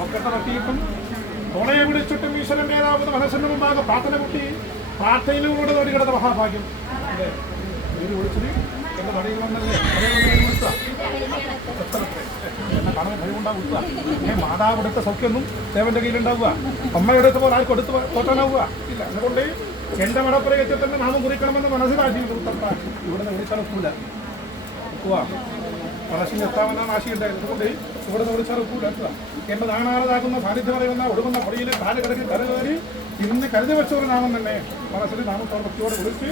ഒക്കത്തെ തട്ടിയിട്ടും തുണയെ വിളിച്ചിട്ടും ഈശ്വരൻ്റേതാവുന്ന മനസ്സിന് മുമ്പാകെ പ്രാർത്ഥന കുട്ടി പ്രാർത്ഥനയിലൂടെ നേടി കിടന്ന മഹാഭാഗ്യം അല്ലേ പേര് വിളിച്ചത് എന്റെ തടയിൽ വന്നല്ലേ എന്നെ കാണുന്ന ഭയമുണ്ടാവും മാതാവ് എടുത്ത സൗഖ്യമൊന്നും ദേവന്റെ കയ്യിലുണ്ടാവുക അമ്മയുടെ അടുത്ത് പോലെ ആർക്കും എടുത്ത് തോറ്റാനാവുക ഇല്ല. അതുകൊണ്ട് എന്റെ മടപ്പുറയത്തിൽ തന്നെ നാമം കുറിക്കണമെന്ന് മനസ്സിലാക്കി ഇവിടെ നിന്ന് വിളിച്ചാൽ ഒക്കൂല ഒക്കുക മനസ്സിന് എത്താമെന്നാണ് ആശയുണ്ടായിരുന്നു. അതുകൊണ്ട് ഇവിടെ നിന്ന് വിളിച്ചാൽ ഒക്കൂല എന്റെ നാണാളതാകുന്ന സാന്നിധ്യം അറിയുന്ന ഒടുങ്ങുന്ന പൊടിയിലെ കാല് കിടക്കി കരുതേറി ഇന്ന് കരുതി വെച്ചൊരു നാമം തന്നെ മനസ്സിൽ നാമത്തോടെ ഭക്തിയോടെ വിളിച്ച്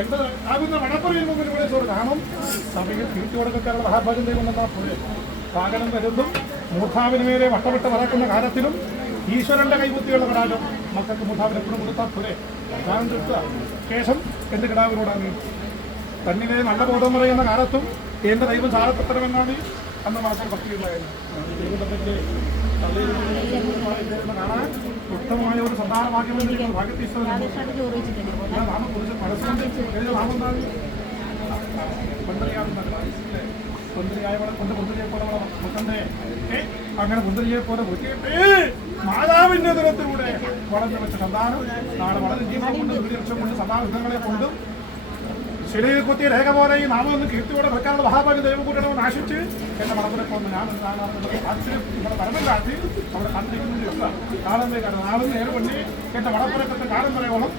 എന്റെ ആകുന്ന മടപ്പുറയിൽ മുമ്പിൽ വിളിച്ചൊരു നാമം സഭയിൽ തിരിച്ചുകൊടുക്കാനുള്ള മഹാഭാഗ്യം ദൈവമെന്നാ പോലെ പാകനം കരുതും മൂർധാവിന് മേലെ വട്ടമിട്ട് പറക്കുന്ന കാലത്തിലും ഈശ്വരന്റെ കൈബുദ്ധിയുള്ള കടാലും മക്കൾക്ക് മൂർധാവിന് എപ്പോഴും കൊടുത്താൽ പോലെ പ്രധാനം കിട്ടുക ശേഷം എന്റെ കിടാവിനോടാണ് തന്നിലെ നല്ല ബോധം പറയുന്ന കാലത്തും എന്റെ ദൈവം സാധപ്പെടണമെന്നാണ് അന്ന് മനസ്സിൽ ഭക്തിയുണ്ടായത്. ദൈവത്തെ കാണാൻ ഉത്തമമായ ഒരു സന്താനഭാഗ്യമെന്ന് ഭാഗ്യത്തെ നാമം കുറിച്ച് മനസ്സിന്റെ നാമം എന്താണ് സുന്ദരിയായവളെ കൊണ്ട് കുന്തിരിയെ പോലെ മുഖന്റെ അങ്ങനെ കുന്തിരിയെ പോലെ മുറ്റിയിട്ട് മാതാവിന്റെ ദുരത്തിലൂടെ വളർന്നു വെച്ച സന്താനം നാളെ വളരെ ജീവനം കൊണ്ട് ദുരിതം കൊണ്ട് സന്താനങ്ങളെ കൊണ്ടും ശരീരത്തിൽ കുത്തിയ രേഖ പോലെ ഈ നാമൊന്ന് കീർത്തിയോടെ വെക്കാനുള്ള മഹാഭാഗ്യം ദൈവകൂട്ടണമെന്ന് ആശിച്ച് എന്റെ മടപ്പുരെ പോകുന്ന ഞാൻ ഇവിടെ പരമം കാട്ടി അവിടെ കണ്ടിരിക്കുന്നില്ല കാലം നാളും നേരെ പണി എന്റെ മടപ്പുരക്കത്തെ കാലം പറയോളം